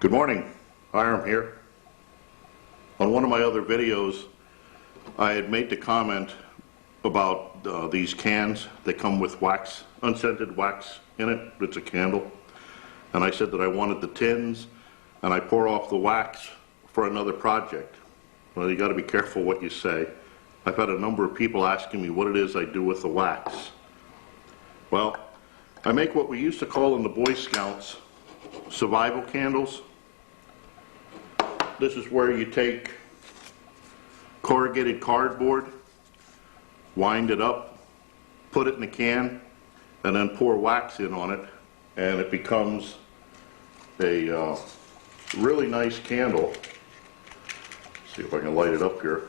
Good morning, Hiram here. On one of my other videos, I had made the comment about these cans. They come with wax, unscented wax in it. It's a candle. And I said that I wanted the tins, and I pour off the wax for another project. Well, you got to be careful what you say. I've had a number of people asking me what it is I do with the wax. Well, I make what we used to call in the Boy Scouts survival candles. This is where you take corrugated cardboard, wind it up, put it in a can, and then pour wax in on it, and it becomes a really nice candle. Let's see if I can light it up here.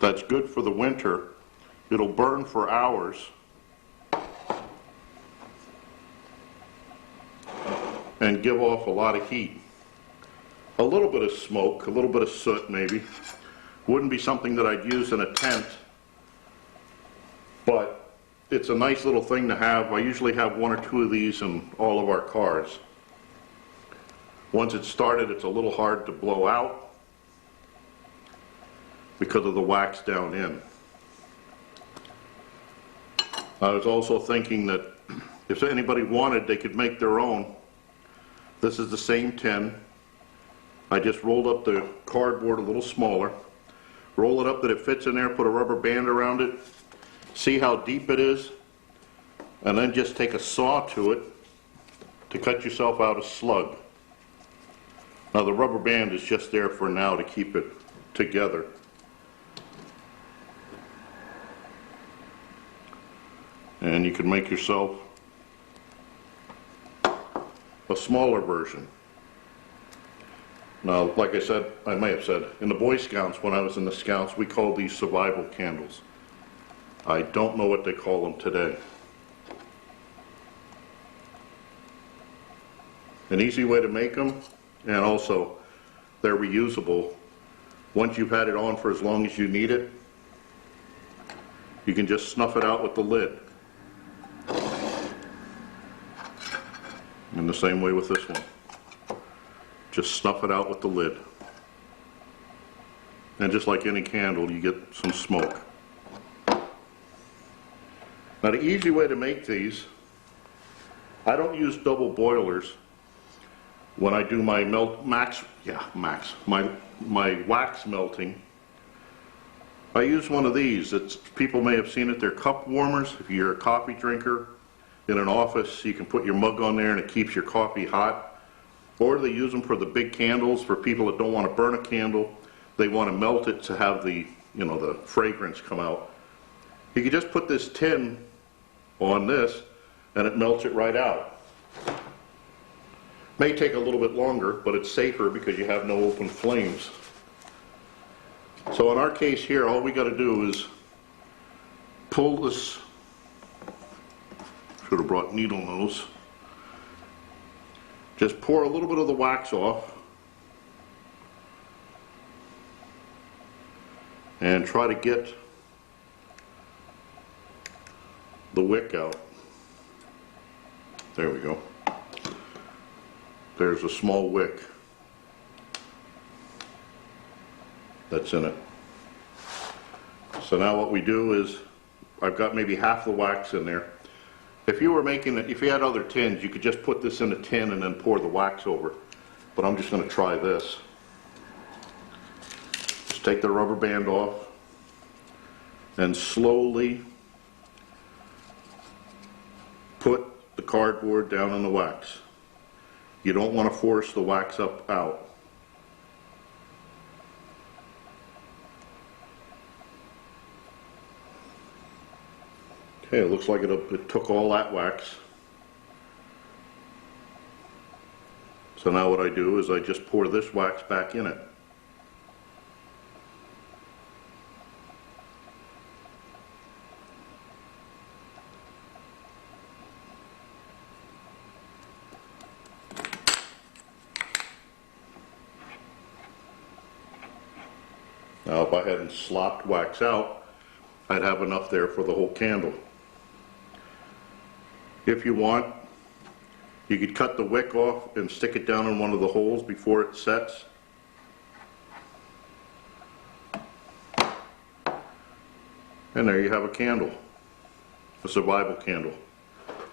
That's good for the winter. It'll burn for hours. And give off a lot of heat. A little bit of smoke, a little bit of soot maybe. Wouldn't be something that I'd use in a tent, but it's a nice little thing to have. I usually have one or two of these in all of our cars. Once it's started, it's a little hard to blow out because of the wax down in. I was also thinking that if anybody wanted, they could make their own. This is the same tin. I just rolled up the cardboard a little smaller. Roll it up that it fits in there, put a rubber band around it. See how deep it is? And then just take a saw to it to cut yourself out a slug. Now the rubber band is just there for now to keep it together. And you can make yourself a smaller version. Now, like I said, I may have said, in the Boy Scouts, when I was in the Scouts, we called these survival candles. I don't know what they call them today. An easy way to make them, and also they're reusable. Once you've had it on for as long as you need it, you can just snuff it out with the lid. In the same way with this one. Just snuff it out with the lid. And just like any candle, you get some smoke. Now the easy way to make these, I don't use double boilers when I do my my wax melting. I use one of these. People may have seen it, they're cup warmers. If you're a coffee drinker, in an office, you can put your mug on there and it keeps your coffee hot. Or they use them for the big candles, for people that don't want to burn a candle. They want to melt it to have the, the fragrance come out. You can just put this tin on this and it melts it right out. May take a little bit longer, but it's safer because you have no open flames. So in our case here, all we got to do is pull this. Should have brought needle nose. Just pour a little bit of the wax off and try to get the wick out. There we go. There's a small wick that's in it. So now what we do is, I've got maybe half the wax in there. If you were making it, if you had other tins, you could just put this in a tin and then pour the wax over. But I'm just going to try this. Just take the rubber band off and slowly put the cardboard down on the wax. You don't want to force the wax out. Okay, it looks like it took all that wax. So now what I do is I just pour this wax back in it. Now if I hadn't slopped wax out, I'd have enough there for the whole candle. If you want, you could cut the wick off and stick it down in one of the holes before it sets. And there you have a candle, a survival candle.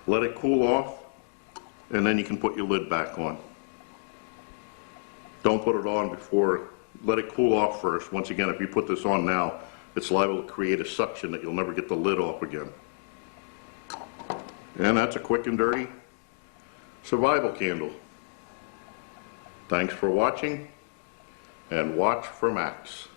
Let it cool off, and then you can put your lid back on. Don't put it on before, let it cool off first. Once again, if you put this on now, it's liable to create a suction that you'll never get the lid off again. And that's a quick and dirty survival candle. Thanks for watching, and watch for Max.